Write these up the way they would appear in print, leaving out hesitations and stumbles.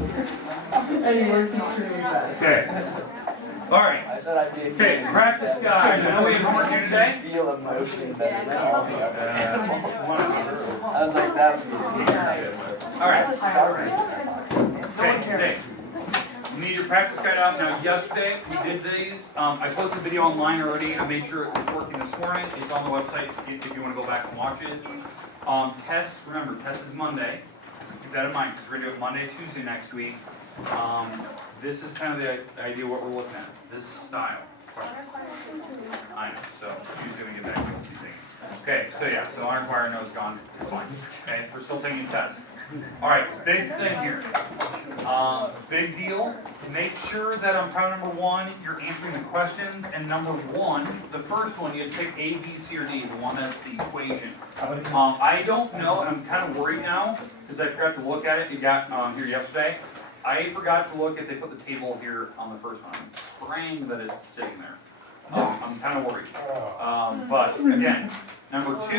And he works extremely fast. Okay. All right. I said I'd be Okay, practice guide. I know we have homework here today. Feel emotion better than all the other animals. I was like, that would be All right. starting. Okay, today. You need your practice guide out. Now, yesterday we did these. I posted a video online already. I made sure it was working this morning. It's on the website if you want to go back and watch it. Test, remember, test is Monday. Keep that in mind because we're going to do it Monday, Tuesday next week. This is kind of the idea of what we're looking at. This style. I know, so Tuesday we get back to what you think. Okay, so yeah, so unrequired no's gone. It's fine. Okay, we're still taking tests. All right, big thing here. Big deal. Make sure that on problem number 1, you're answering the questions. And number 1, the first one, you have to pick A, B, C, or D, the one that's the equation. I don't know, and I'm kind of worried now because I forgot to look at it. You got here yesterday. I forgot to look if they put the table here on the first one. I'm praying that it's sitting there. I'm kind of worried. But again, number 2,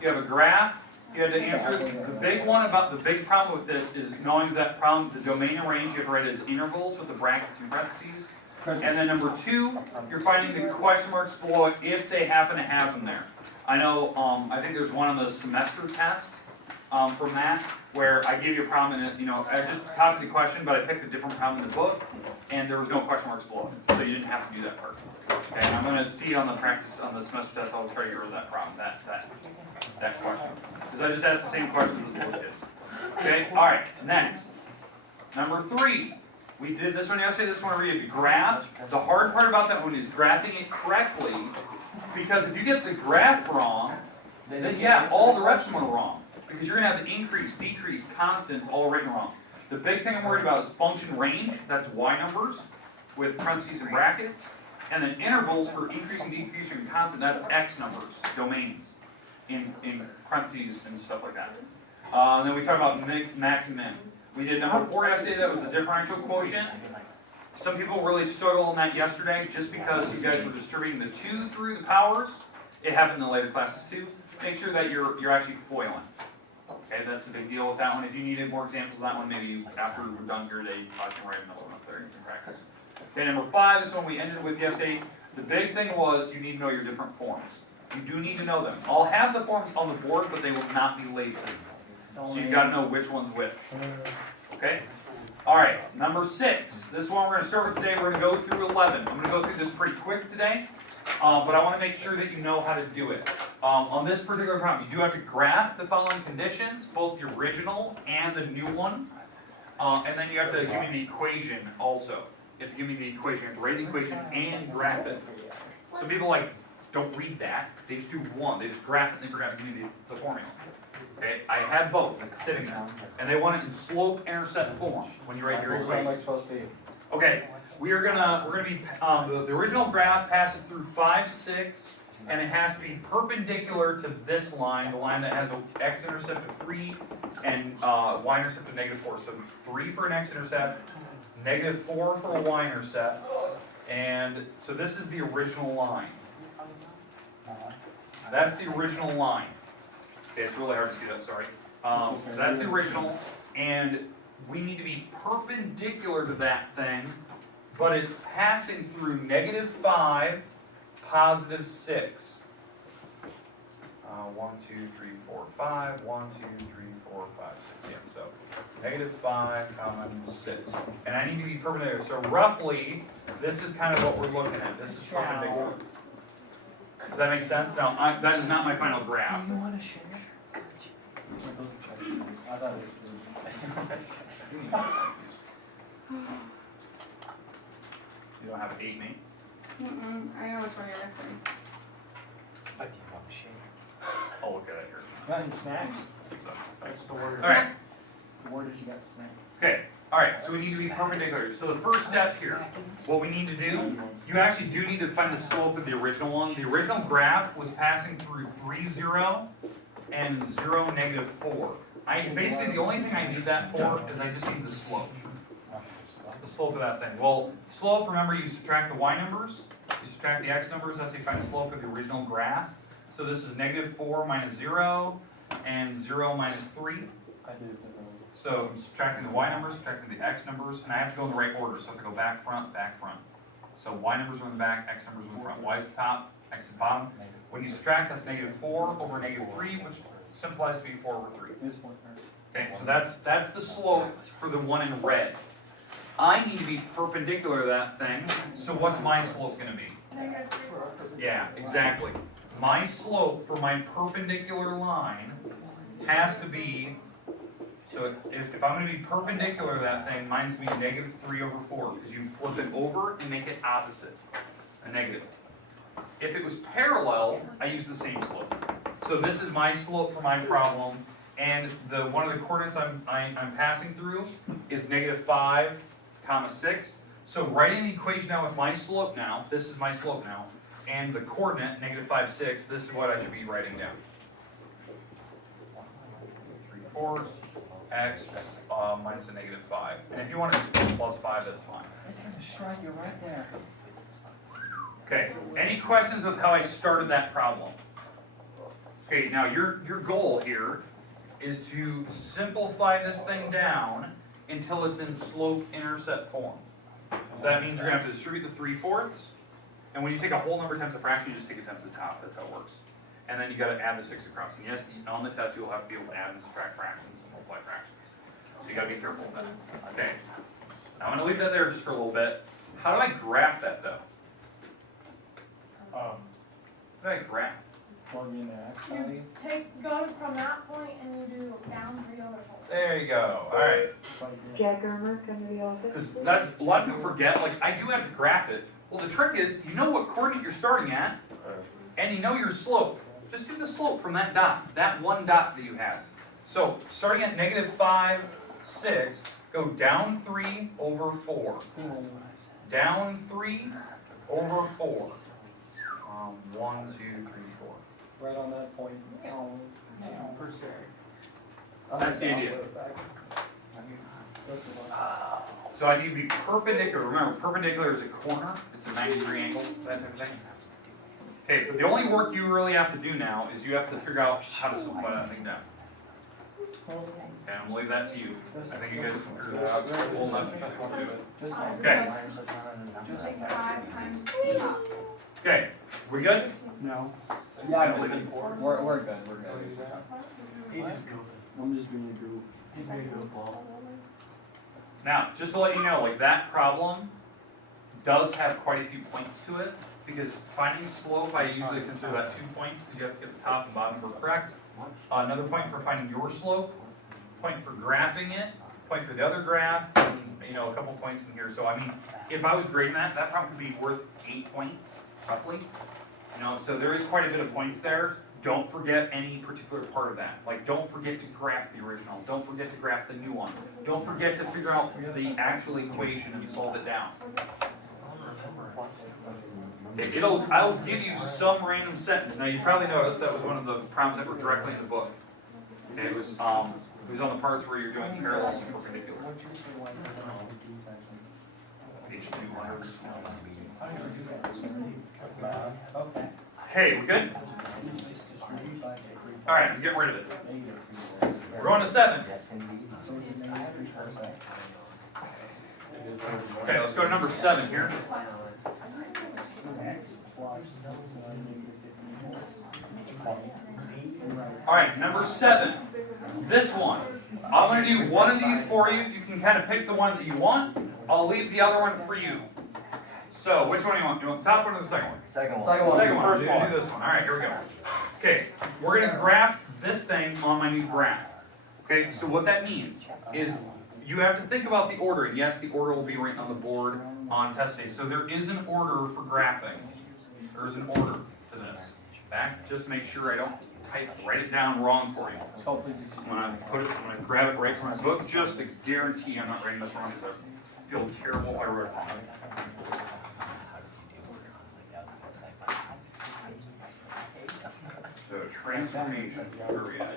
you have a graph. You had to answer the big one about the big problem with this is knowing that problem, the domain and range, you have to write it as intervals with the brackets and parentheses. And then number 2, you're finding the question marks below it if they happen to have them there. I know, I think there's one on the semester test from that where I gave you a problem and I just copied the question, but I picked a different problem in the book, and there was no question marks below it, so you didn't have to do that part. Okay, and I'm going to see on the practice on the semester test. I'll try to get rid of that problem, that question, because I just asked the same question as the book did. Okay, all right. Next, number 3. We did this one yesterday. This one we did graph. The hard part about that one is graphing it correctly, because if you get the graph wrong, then yeah, all the rest of them are wrong. Because you're going to have the increase, decrease, constants all written wrong. The big thing I'm worried about is function range. That's y numbers with parentheses and brackets. And then intervals for increasing, decreasing, and constant. That's x numbers, domains, in parentheses and stuff like that. And then we talked about mix, max, and min. We did number 4 yesterday. That was the differential quotient. Some people really struggled on that yesterday just because you guys were distributing the 2 through the powers. It happened in the later classes too. Make sure that you're actually foiling. Okay, that's the big deal with that one. If you needed more examples of that one, maybe after we're done here today, I can write another one up there and you can practice. Okay, number 5 is one we ended with yesterday. The big thing was you need to know your different forms. You do need to know them. I'll have the forms on the board, but they will not be labeled. So you've got to know which one's which. Okay? All right, number 6. This one we're going to start with today. We're going to go through 11. I'm going to go through this pretty quick today, but I want to make sure that you know how to do it. On this particular problem, you do have to graph the following conditions, both the original and the new one, and then you have to give me the equation also. You have to give me the equation. You have to write the equation and graph it. Some people don't read that. They just do one. They just graph it and they forgot to give me the formula. Okay, I have both sitting there, and they want it in slope-intercept form when you write your equation. Okay, we're gonna be the original graph passes through 5, 6, and it has to be perpendicular to this line, the line that has an x-intercept of 3 and y-intercept of -4. So 3 for an x-intercept, -4 for a y-intercept, and so this is the original line. That's the original line. Okay, it's really hard to see that, sorry. So that's the original, and we need to be perpendicular to that thing, but it's passing through -5, +6. 1, 2, 3, 4, 5. 1, 2, 3, 4, 5, 6. Yeah, so -5, 6. And I need to be perpendicular. So roughly, this is kind of what we're looking at. This is perpendicular. Does that make sense? Now, that is not my final graph. Do you want to share? I thought it was You don't have an 8, mate? I know which one you're missing. I do want to share. I'll look at it here. Got any snacks? That's the word. All right. The word is you got snacks. Okay. All right. So we need to be perpendicular. So the first step here, what we need to do, you actually do need to find the slope of the original one. The original graph was passing through 3, 0, and 0, -4. Basically the only thing I need that for is I just need the slope. The slope of that thing. Well, slope, remember you subtract the y numbers, you subtract the x numbers, that's how you find the slope of the original graph. So this is -4 minus 0, and 0 minus 3. I did it. So I'm subtracting the y numbers, subtracting the x numbers, and I have to go in the right order. So I have to go back, front, back, front. So y numbers are in the back, x numbers are in the front. Y is the top, x is the bottom. When you subtract, that's -4 over -3, which simplifies to be 4 over 3. This one, Okay, so that's the slope for the one in red. I need to be perpendicular to that thing, so what's my slope going to be? Yeah, exactly. My slope for my perpendicular line has to be, so if I'm going to be perpendicular to that thing, mine's going to be -3 over 4, because you flip it over and make it opposite, a negative. If it was parallel, I use the same slope. So this is my slope for my problem, and one of the coordinates I'm passing through is -5, 6. So writing the equation down with my slope now, this is my slope now, and the coordinate, -5, 6, this is what I should be writing down. 3/4 x minus a -5. And if you want to just plus 5, that's fine. it's gonna strike you right there. Okay, any questions with how I started that problem? Okay, now your goal here is to simplify this thing down until it's in slope-intercept form. So that means you're going to have to distribute the 3/4, and when you take a whole number times a fraction, you just take it times the top. That's how it works. And then you got to add the 6 across. And yes, on the test you'll have to be able to add and subtract fractions and multiply fractions. So you got to be careful with that. Okay. Now I'm going to leave that there just for a little bit. How do I graph that though? How do I graph? Plug in the X You value. go from that point and you do down 3 other points. There you go. All right. Jack Armour, come to the office. Because that's a lot of people forget. Like I do have to graph it. Well, the trick is you know what coordinate you're starting at, and you know your slope. Just do the slope from that dot, that one dot that you have. So starting at -5, 6, go down 3 over 4. Down 3 over 4. 1, 2, 3, 4. Right on that point. Per se. That's the idea. So I need to be perpendicular. Remember, perpendicular is a corner. It's a 90-degree angle, that type of thing. Okay, but the only work you really have to do now is you have to figure out how to simplify that thing down. Okay, I'm gonna leave that to you. I think you guys can figure that out. Well enough if you want to do it. Okay. Take 5 times the top. Okay, we good? No. Yeah, I'll leave it. we're good, we're good. I'm just being a goof. He's being a goofball. Now, just to let you know, like that problem does have quite a few points to it, because finding slope, I usually consider that 2 points, because you have to get the top and bottom number correct. Another point for finding your slope, point for graphing it, point for the other graph, and, you know, a couple points in here. So I mean, if I was grading that, that problem could be worth 8 points, roughly. You know, so there is quite a bit of points there. Don't forget any particular part of that. Like, don't forget to graph the original. Don't forget to graph the new one. Don't forget to figure out the actual equation and solve it down. Okay, I'll give you some random sentence. Now, you probably noticed that was one of the problems that were directly in the book. Okay, it was on the parts where you're doing parallel and perpendicular. Page 200. Okay, we good? All right, let's get rid of it. We're going to 7. Okay, let's go to number 7 here. All right, number 7. This one. I'm going to do one of these for you. You can kind of pick the one that you want. I'll leave the other one for you. So, which one do you want? Do you want the top one or the second one? Second one. The second one. First one. Do this one. All right, here we go. Okay, we're going to graph this thing on my new graph. Okay, so what that means is you have to think about the order. And yes, the order will be written on the board on test day. So there is an order for graphing. There is an order to this. Back, just make sure I don't write it down wrong for you. I'm gonna grab it right from my book, just to guarantee I'm not writing this wrong, because I feel terrible if I wrote it wrong. So transformation period.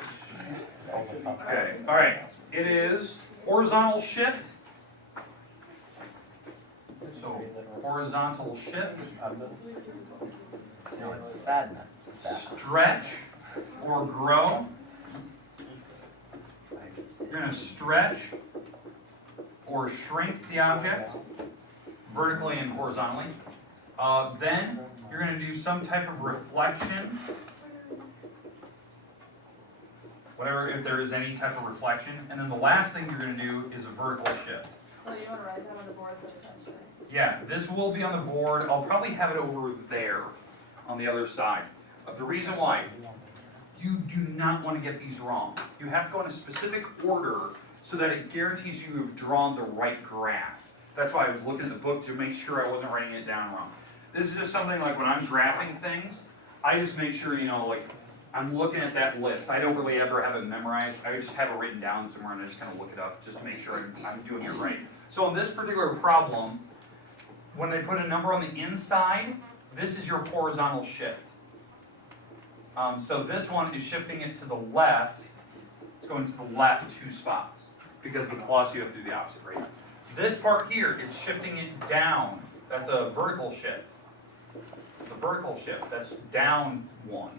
Okay, all right. It is horizontal shift. So horizontal shift, No, it's sadness. stretch or grow, you're going to stretch or shrink the object vertically and horizontally. Then you're going to do some type of reflection, whatever, if there is any type of reflection. And then the last thing you're going to do is a vertical shift. So you want to write that on the board for the test, right? Yeah, this will be on the board. I'll probably have it over there on the other side. But the reason why, you do not want to get these wrong. You have to go in a specific order so that it guarantees you've drawn the right graph. That's why I was looking at the book to make sure I wasn't writing it down wrong. This is just something like when I'm graphing things, I just make sure, like, I'm looking at that list. I don't really ever have it memorized. I just have it written down somewhere and I just kind of look it up just to make sure I'm doing it right. So on this particular problem, when they put a number on the inside, this is your horizontal shift. So this one is shifting it to the left. It's going to the left 2 spots because the plus you have to do the opposite, right? This part here, it's shifting it down. That's a vertical shift. It's a vertical shift. That's down 1.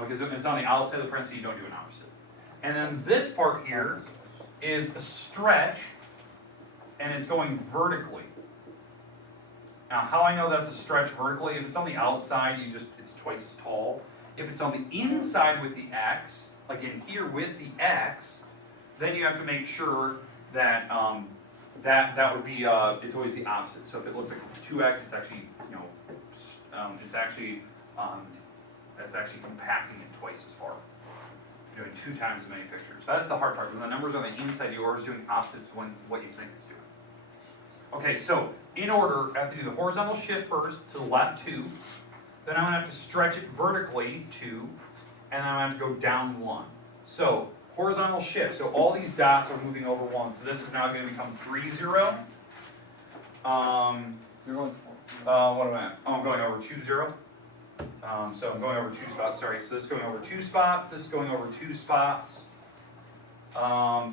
Because if it's on the outside of the parenthesis, you don't do an opposite. And then this part here is a stretch, and it's going vertically. Now, how I know that's a stretch vertically, if it's on the outside, it's twice as tall. If it's on the inside with the X, like in here with the X, then you have to make sure that that would be, it's always the opposite. So if it looks like 2X, it's actually, that's actually compacting it twice as far. You're doing 2 times as many pictures. So that's the hard part. When the numbers are on the inside, you're always doing opposites when what you think it's doing. Okay, so in order, I have to do the horizontal shift first to the left 2. Then I'm going to have to stretch it vertically 2. And then I'm going to have to go down 1. So horizontal shift. So all these dots are moving over 1. So this is now going to become 3, 0. You're going. What am I at? Oh, I'm going over 2, 0. So I'm going over 2 spots, sorry. So this is going over 2 spots, this is going over 2 spots,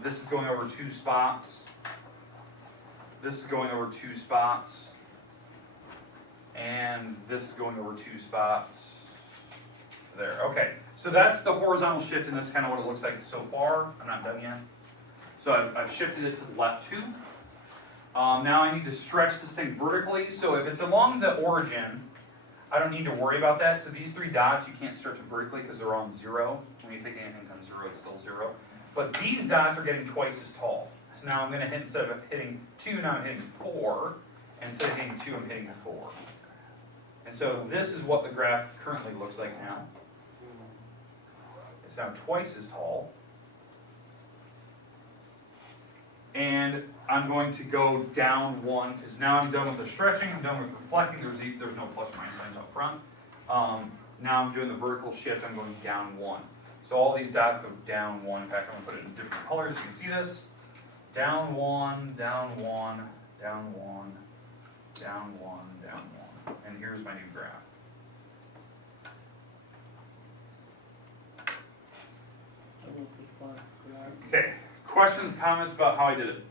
this is going over 2 spots, this is going over 2 spots, and this is going over 2 spots. There, okay. So that's the horizontal shift, and this is kind of what it looks like so far. I'm not done yet. So I've shifted it to the left 2. Now I need to stretch this thing vertically. So if it's along the origin, I don't need to worry about that. So these 3 dots, you can't stretch them vertically because they're on 0. When you take anything times 0, it's still 0. But these dots are getting twice as tall. So now I'm going to hit, instead of hitting 2, now I'm hitting 4. And instead of hitting 2, I'm hitting 4. And so this is what the graph currently looks like now. It's now twice as tall. And I'm going to go down 1, because now I'm done with the stretching, I'm done with reflecting, there's no plus or minus signs up front. Now I'm doing the vertical shift, I'm going down 1. So all these dots go down 1. In fact, I'm going to put it in different colors, you can see this. Down 1, down 1, down 1, down 1, down 1. And here's my new graph. Okay, questions, comments about how I did it?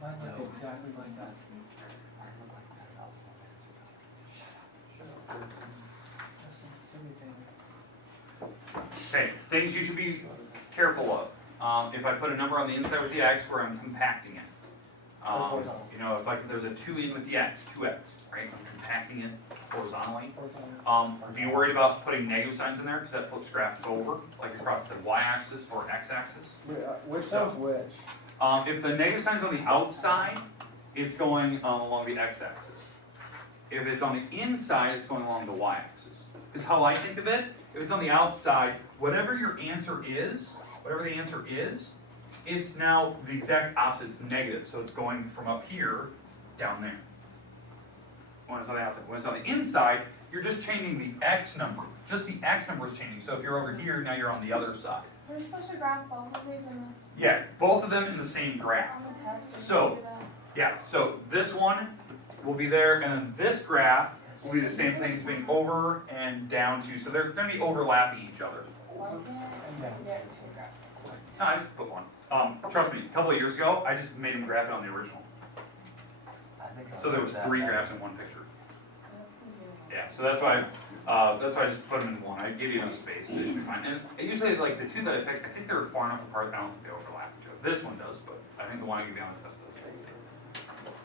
Mine looked exactly like that. Okay, things you should be careful of. If I put a number on the inside with the X, where I'm compacting it. If there's a 2 in with the X, 2X, right? I'm compacting it horizontally. Be worried about putting negative signs in there because that flips graphs over, like across the Y-axis or X-axis. Which sounds which? If the negative sign's on the outside, it's going along the X-axis. If it's on the inside, it's going along the Y-axis. Is how I think of it. If it's on the outside, whatever your answer is, it's now the exact opposite. It's negative, so it's going from up here down there. When it's on the outside. When it's on the inside, you're just changing the X number. Just the X number is changing. So if you're over here, now you're on the other side. We're supposed to graph both of these in this. Yeah, both of them in the same graph. On the test. So, yeah, so this one will be there, and then this graph will be the same thing as being over and down too. So they're going to be overlapping each other. No, I just put one. Trust me, a couple of years ago, I just made him graph it on the original. So there was 3 graphs in one picture. Yeah, so that's why I just put them in one. I give you enough space, they should be fine. And usually, like the two that I picked, I think they were far enough apart. I don't think they overlap each other. This one does, but I think the one I give you on the test does.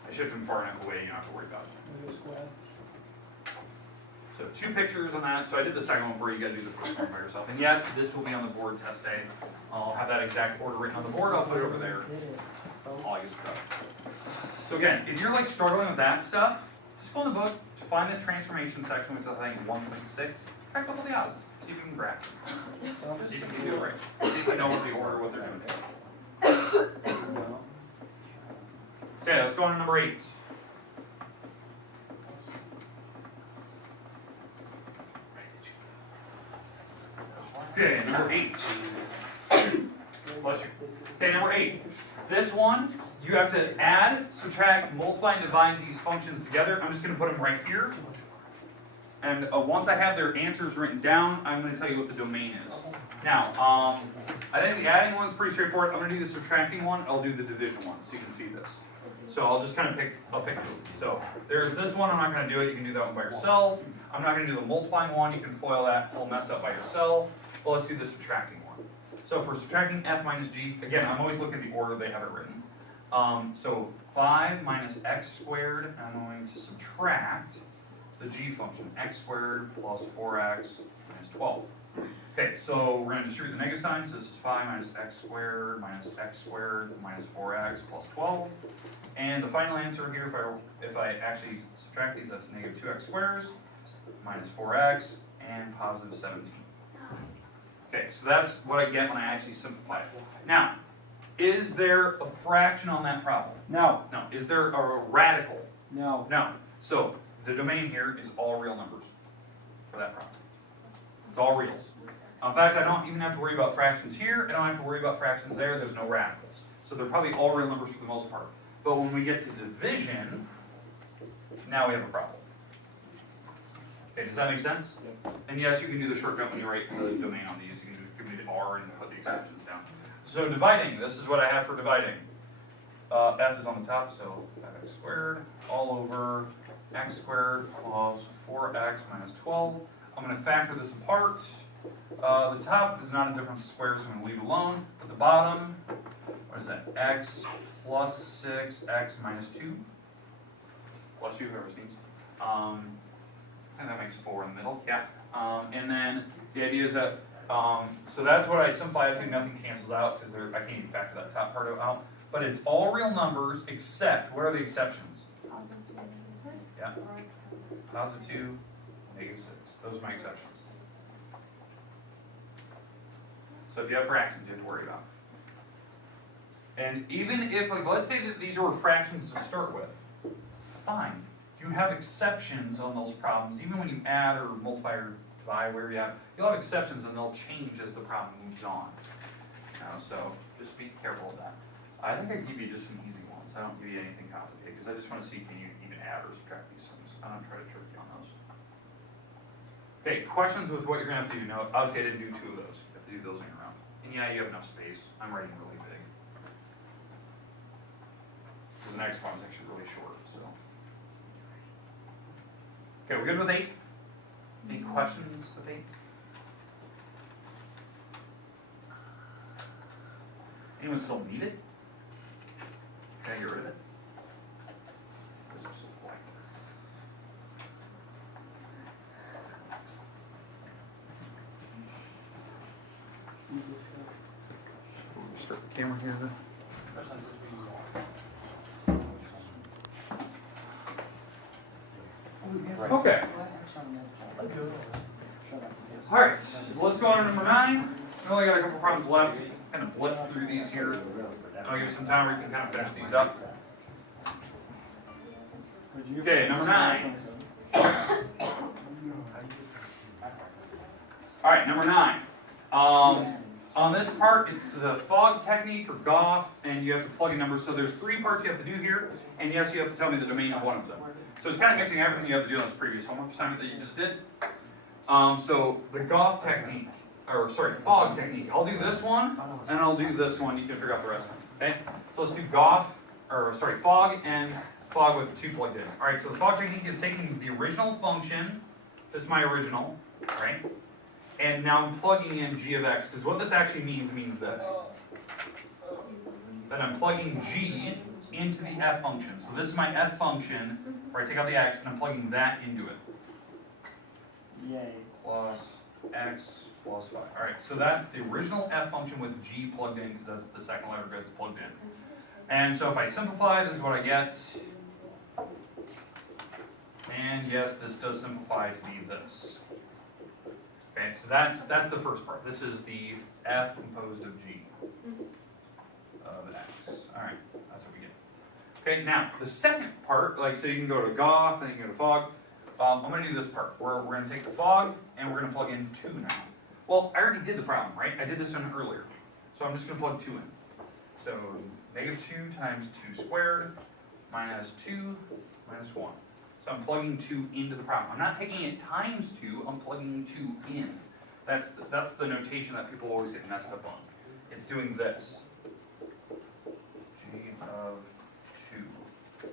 I shift them far enough away, you don't have to worry about it. So 2 pictures on that. So I did the second one for you. You got to do the first one by yourself. And yes, this will be on the board test day. I'll have that exact order written on the board. I'll put it over there. All good stuff. So again, if you're like struggling with that stuff, just go in the book, find the transformation section, which is I think 1.6. Try a couple of the odds. See if you can graph it. See if you can do it right. See if you know what the order, what they're doing. Okay, let's go on to number 8. Okay, number 8. Bless you. Okay, number 8. This one, you have to add, subtract, multiply, and divide these functions together. I'm just going to put them right here. And once I have their answers written down, I'm going to tell you what the domain is. Now, I think the adding one is pretty straightforward. I'm going to do the subtracting one. I'll do the division one so you can see this. So I'll just kind of pick 2. So there's this one. I'm not going to do it. You can do that one by yourself. I'm not going to do the multiplying one. You can FOIL that whole mess up by yourself. Well, let's do the subtracting one. So for subtracting f minus g, again, I'm always looking at the order they have it written. So 5 minus x squared, I'm going to subtract the g function, x squared plus 4x minus 12. Okay, so we're going to distribute the negative signs. So this is 5 minus x squared minus 4x plus 12. And the final answer here, if I actually subtract these, that's negative 2x squared minus 4x and positive 17. Okay, so that's what I get when I actually simplify it. Now, is there a fraction on that problem? No. No. Is there a radical? No. No. So the domain here is all real numbers for that problem. It's all reals. In fact, I don't even have to worry about fractions here. I don't have to worry about fractions there. There's no radicals. So they're probably all real numbers for the most part. But when we get to division, now we have a problem. Okay, does that make sense? Yes. And yes, you can do the shortcut when you write the domain on these. You can just give me the R and put the exceptions down. So dividing, this is what I have for dividing. F is on the top, so x squared all over x squared plus 4x minus 12. I'm going to factor this apart. The top is not a difference of squares, so I'm going to leave it alone. But the bottom, what is that? X plus 6, x minus 2. Plus 2, whoever seems. And that makes 4 in the middle, yeah. And then the idea is that, so that's what I simplify it to. Nothing cancels out because I can't even factor that top part out. But it's all real numbers except, what are the exceptions? Yeah. Positive 2, negative 6. Those are my exceptions. So if you have fractions, you have to worry about. And even if, like, let's say that these were fractions to start with, fine. You have exceptions on those problems. Even when you add or multiply or divide, wherever you have, you'll have exceptions and they'll change as the problem moves on. So just be careful of that. I think I give you just some easy ones. I don't give you anything complicated because I just want to see can you even add or subtract these things. I don't try to trick you on those. Okay, questions with what you're going to have to do. Now, obviously I didn't do 2 of those. You have to do those in your round. And yeah, you have enough space. I'm writing really big. Because the next one is actually really short, so. Okay, we're good with 8? Any questions with 8? Anyone still need it? Can I get rid of it? Those are so blank. We'll start the camera here then. Okay. All right, so let's go on to number 9. We only got a couple problems left. Kind of blitz through these here. I'll give you some time where you can kind of finish these up. Okay, number 9. All right, number 9. On this part, it's the fog technique or Goff, and you have to plug in numbers. So there's 3 parts you have to do here, and yes, you have to tell me the domain of one of them. So it's kind of mixing everything you have to do on this previous homework assignment that you just did. So the Goff technique, or sorry, fog technique. I'll do this one, and I'll do this one. You can figure out the rest of them. Okay? So let's do Goff, or sorry, fog and fog with 2 plugged in. All right. So the fog technique is taking the original function this is my original, right? And now I'm plugging in g of x, because what this actually means this. That I'm plugging g into the f function. So this is my f function, where I take out the x, and I'm plugging that into it. Yay. Plus x plus 5. Alright, so that's the original f function with g plugged in, because that's the second letter gets plugged in. And so if I simplify, this is what I get. And yes, this does simplify to be this. Okay, so that's the first part. This is the f composed of g of x. Alright, that's what we get. Okay, now the second part, like so you can go to goth, then you can go to fog. I'm going to do this part where we're going to take the fog and we're going to plug in 2 now. Well, I already did the problem, right? I did this one earlier. So I'm just going to plug 2 in. So negative 2 times 2 squared minus 2 minus 1. So I'm plugging 2 into the problem. I'm not taking it times 2, I'm plugging 2 in. That's the notation that people always get messed up on. It's doing this. G of 2.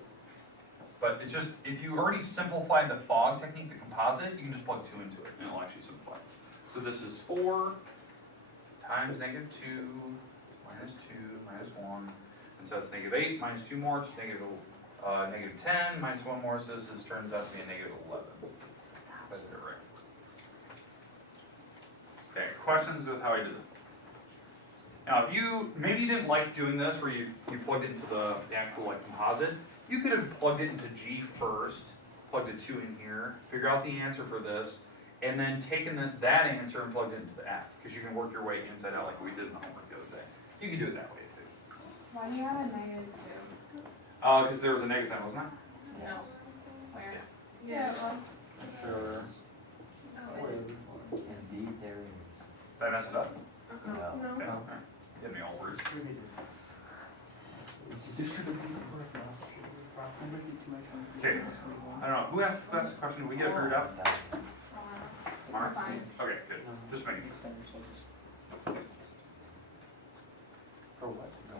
But it's just, if you already simplified the fog technique, the composite, you can just plug 2 into it, and it'll actually simplify. So this is 4 times negative 2 minus 2 minus 1. And so it's negative 8 minus 2 more, it's negative 10 minus 1 more, so this turns out to be a negative 11. If I did it right. Okay, questions with how I did it? Now, if you, maybe you didn't like doing this where you plugged it into the actual like composite, you could have plugged it into G first, plugged a 2 in here, figure out the answer for this, and then taken that answer and plugged it into the F, because you can work your way inside out like we did in the homework the other day. You can do it that way too. Why do you have a negative 2? Because there was a negative sign, wasn't there? No. Where? Yeah, it was. Sure. Oh, it is. Indeed, there is. Did I mess it up? No. No. Okay, all right. Give me all words. Okay. I don't know, who asked the question? Did we get it figured out? Mark? Fine. Okay, good. Just making sure. For what? No.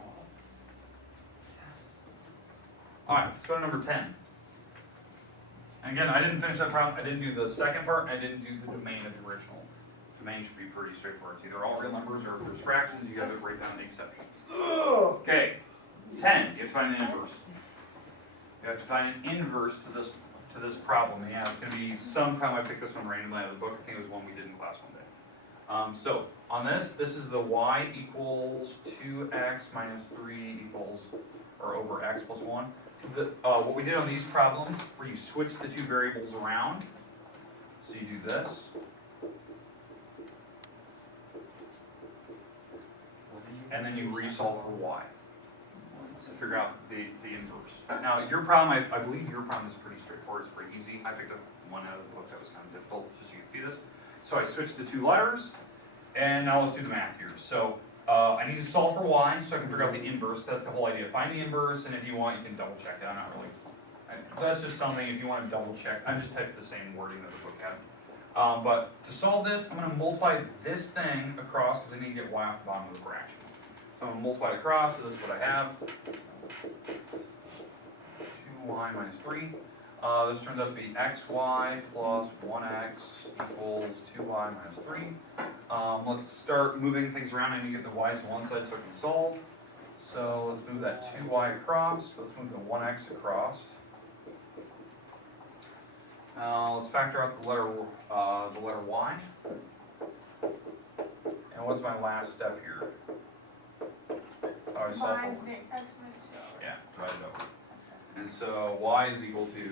Alright, let's go to number 10. And again, I didn't finish that problem. I didn't do the second part, and I didn't do the domain of the original. Domain should be pretty straightforward. It's either all real numbers or if there's fractions, you gotta break down the exceptions. Okay, 10, you have to find the inverse. You have to find an inverse to this problem. Yeah, it's gonna be sometime I picked this one randomly out of the book. I think it was one we did in class one day. So on this is the y equals 2x minus 3 equals, or over x plus 1. What we did on these problems, where you switch the two variables around, so you do this. And then you resolve for y. To figure out the inverse. Now your problem, I believe your problem is pretty straightforward, it's pretty easy. I picked up one out of the book that was kind of difficult, just so you can see this. So I switched the two letters, and now let's do the math here. So I need to solve for y, so I can figure out the inverse. That's the whole idea. Find the inverse, and if you want, you can double check it. I'm not really, that's just something, if you want to double check, I just typed the same wording that the book had. But to solve this, I'm going to multiply this thing across, because I need to get y off the bottom of the fraction. So I'm going to multiply it across, so this is what I have. 2y minus 3. This turns out to be xy plus 1x equals 2y minus 3. Let's start moving things around. I need to get the y's to one side so I can solve. So let's move that 2y across. Let's move the 1x across. Let's factor out the letter y. And what's my last step here? Oh, I solve for Minus one. x minus 2. Yeah, divide it over. And so y is equal to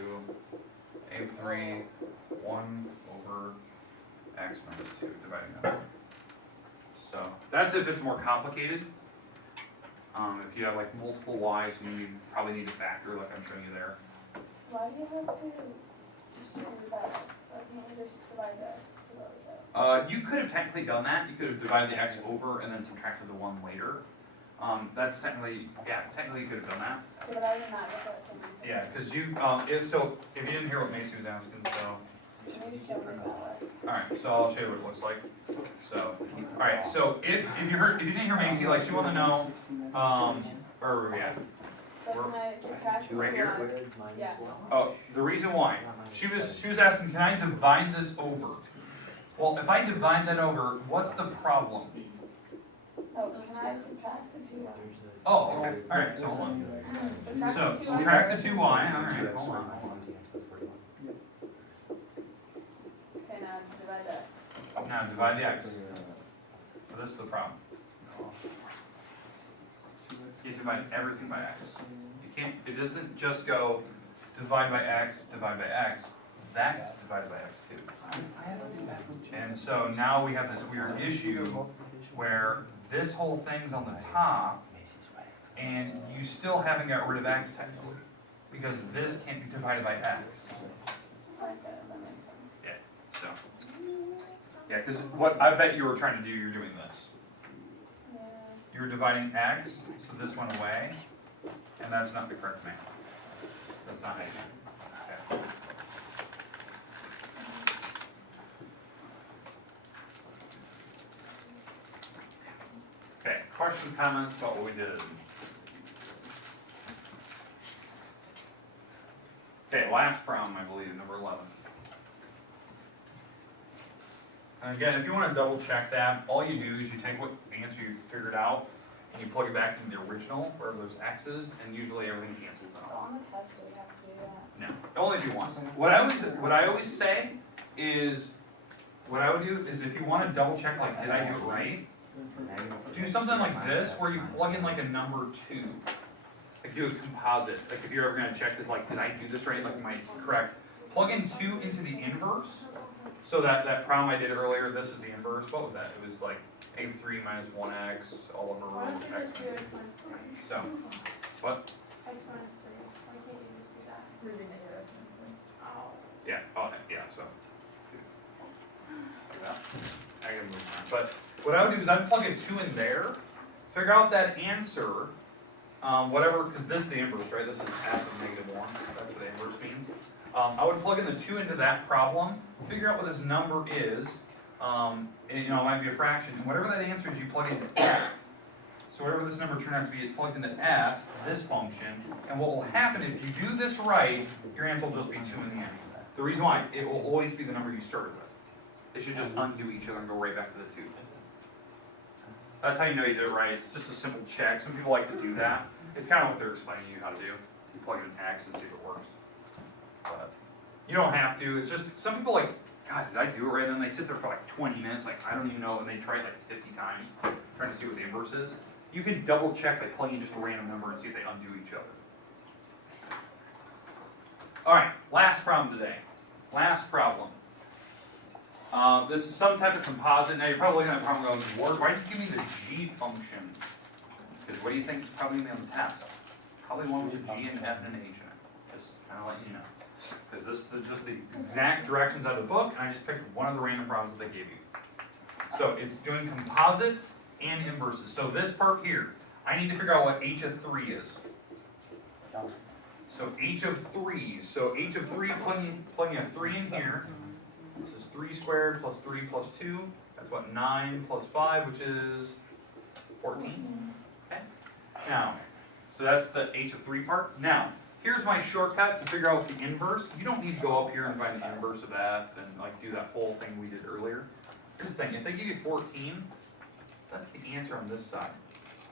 a of 3, 1 over x minus 2, dividing that over. So that's if it's more complicated. If you have like multiple y's, you probably need to factor like I'm showing you there. Why do you have to just divide x? Like, you can't just divide x to the other side? You could have technically done that. You could have divided the x over and then subtracted the 1 later. That's technically, yeah, technically you could have done that. Yeah, but I did not get that something. Yeah, because you, if you didn't hear what Macy was asking, so. Maybe show me that way. Alright, so I'll show you what it looks like. So, alright, so if you didn't hear Macy, like she wanted to know, or yeah. So can I subtract the Right two here? on, yeah. Oh, the reason why, she was asking, can I divide this over? Well, if I divide that over, what's the problem? Oh, can I subtract the two on? Oh, okay, alright, so hold on. So, subtract the 2y, alright, hold on. Okay, now divide that. Now divide the x. So this is the problem. You divide everything by x. You can't, it doesn't just go divide by x, that's divided by x too. And so now we have this weird issue where this whole thing's on the top, and you still haven't got rid of x technically, because this can't be divided by x. I like that, that makes sense. Yeah, so. Yeah, because what I bet you were trying to do, you're doing this. Yeah. You were dividing x, so this went away, and that's not the correct math. That's not how you do it. Okay. Okay, questions, comments about what we did? Okay, last problem, I believe, number 11. And again, if you want to double check that, all you do is you take what answer you figured out, and you plug it back into the original, wherever there's x's, and usually everything cancels So out. on the test, do we have to do that? No, only do once. What I always say is, what I would do is if you want to double check, like, did I do it right? Do something like this, where you plug in like a number 2. Like do a composite. Like if you're ever going to check this, like, did I do this right? Like, am I correct? Plug in 2 into the inverse. So that problem I did earlier, this is the inverse. What was that? It was like a3 minus 1x all over Why don't you x. just do x minus 3? So, what? X minus 3. Why can't you just do that? Moving it here. Oh. Yeah, oh, yeah, so. Like that. I gotta move mine. But what I would do is I'd plug a 2 in there, figure out that answer, whatever, because this is the inverse, right? This is f of -1. That's what the inverse means. I would plug in the 2 into that problem, figure out what this number is, and you know, it might be a fraction, and whatever that answer is, you plug into f. So whatever this number turned out to be, it plugs into f, this function, and what will happen if you do this right, your answer will just be 2 in the end. The reason why, it will always be the number you started with. They should just undo each other and go right back to the 2. That's how you know you did it right. It's just a simple check. Some people like to do that. It's kind of what they're explaining to you how to do. You plug in x and see if it works. But you don't have to. It's just, some people like, God, did I do it right? And then they sit there for like 20 minutes, like, I don't even know, and they try it like 50 times, trying to see what the inverse is. You can double check by plugging in just a random number and see if they undo each other. All right, last problem today. Last problem. This is some type of composite. Now you're probably looking at the problem going, Ward, why did you give me the g function? Because what do you think is probably going to be on the test? Probably one with a g and f and an h in it. Just kind of let you know. Because this is just the exact directions out of the book, and I just picked one of the random problems that they gave you. So it's doing composites and inverses. So this part here, I need to figure out what h of 3 is. So h of 3. So h of 3, plugging a 3 in here. This is 3 squared plus 3 plus 2. That's what, 9 plus 5, which is 14. Okay. Now, so that's the h of 3 part. Now, here's my shortcut to figure out the inverse. You don't need to go up here and find the inverse of f and like do that whole thing we did earlier. Here's the thing, if they give you 14, that's the answer on this side.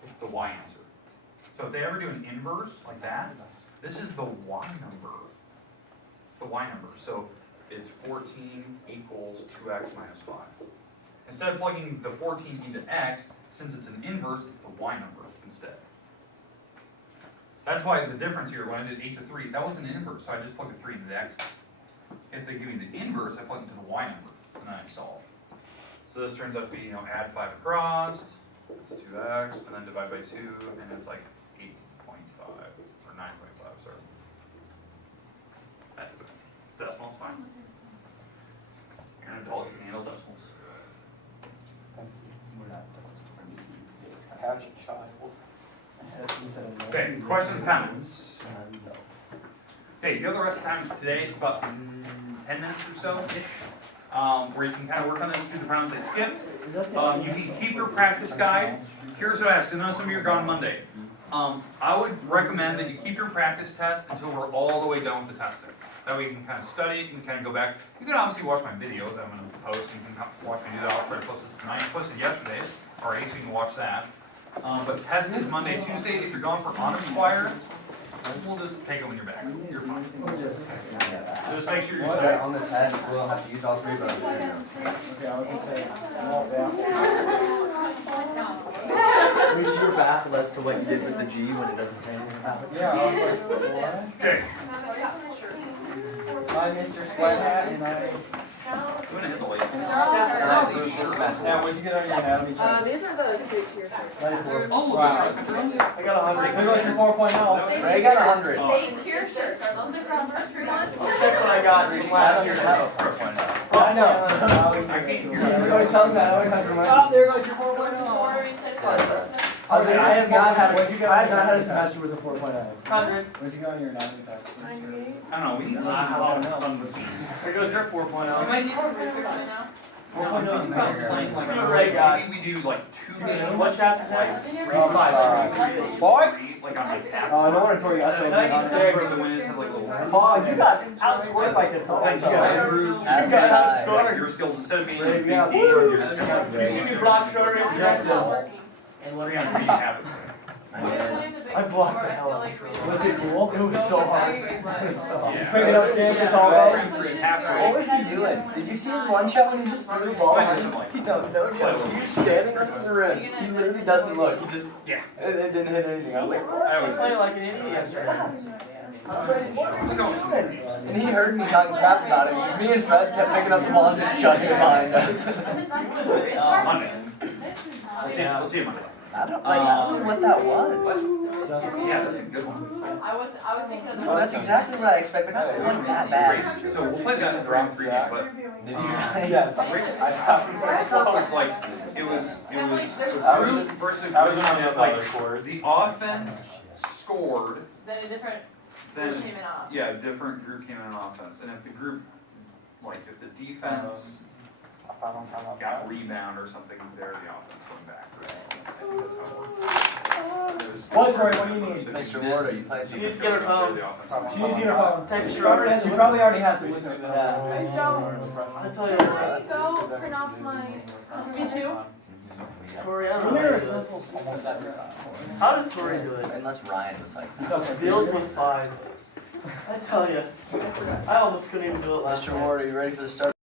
It's the y answer. So if they ever do an inverse like that, this is the y number. The y number. So it's 14 equals 2x minus 5. Instead of plugging the 14 into x, since it's an inverse, it's the y number instead. That's why the difference here, when I did h of 3, that wasn't an inverse, so I just plugged the 3 into the x. If they give me the inverse, I plug it into the y number, and then I solve. So this turns out to be, add 5 across, it's 2x, and then divide by 2, and it's like 8.5, or 9.5, sorry. That's good. Decimal's fine. You're an adult, you can handle decimals. Okay, questions, comments? Okay, you have the rest of the time today, it's about 10 minutes or so-ish, where you can kind of work on this, do the problems I skipped. You can keep your practice guide. Here's what I asked, I know some of you are gone Monday. I would recommend that you keep your practice test until we're all the way done with the testing. That way you can kind of study it, you can kind of go back. You can obviously watch my videos that I'm going to post, and you can watch me do that. I'll try to post this tonight. I posted yesterday's, already, so you can watch that. But test is Monday, Tuesday. If you're going for unrequired, we'll just take it when you're back. You're fine. So just make sure you're So on the test, we'll have to use all three, but I'm doing it. Okay, I was gonna say, walk down. We should baffle as to what you did with the G when it doesn't say anything about it. Yeah, I was like, what? Okay. I missed your sweat hat and I. I'm going to hit the late. Now, what'd you get on your anatomy test? These are the state tier. 94. Oh, Wow. wow. I got 100. There goes your 4.0. Ray got 100. State cheer shirts, are those the cross country ones? Check what I got I last don't year. have a 4.0. I know. I always tell them that. I always have to remind them. Oh, there goes your 4.0. I have not had a semester with a 4.0. 100. Where'd you go on your anatomy test? 98. I don't know. We need I don't know. There goes your 4.0. You might need some 4.0 is like See what Ray got. maybe we do like 2 games. What chapter next? Like, 5. like on like half. Oh, no wonder Tori got so big on it. The winners have like little. Oh, you got outscored by this. Like, you got groups. You got outscored. Your skills instead of being Ray, big yeah. D, your skills are You see me block short range? And what are you going to be happy? I blocked the hell out of it. Was it cool? It was so hard. It was so hard. Yeah. Pick it up, Sam. It's all over. What was he doing? Did you see his one shot when he just threw the ball? No joke. He was standing under the rim. He literally doesn't look. He just it didn't hit anything. I was like, what? I was playing like an idiot yesterday. I was like, what are you doing? And he heard me talking crap about it. Because me and Fred kept picking up the ball and just chucking it behind us. Monday. We'll see you Monday. I don't know what that was. Yeah, that's a good one. I was thinking of the. Well, that's exactly what I expected. Not going that bad. So we'll play that in round 3, but Did you? Yes. it was group versus group. Like the offense scored, Then a different then group came in off. yeah, a different group came in on offense, and if the group, like if the defense got rebound or something, there the offense went back. I think that's how it works. What, Tori? What do you need? Mr. Ward, are you playing? She needs to get her phone. phone. She needs to get her phone. Text her. She probably already has it with her. Yeah. I don't. I'll tell you. Can I go print off my, me too? Tori, how does Tori do it? Unless Ryan was like that. Bills with 5. I tell you, I almost couldn't even do it last Mr. night. Ward, are you ready for the start?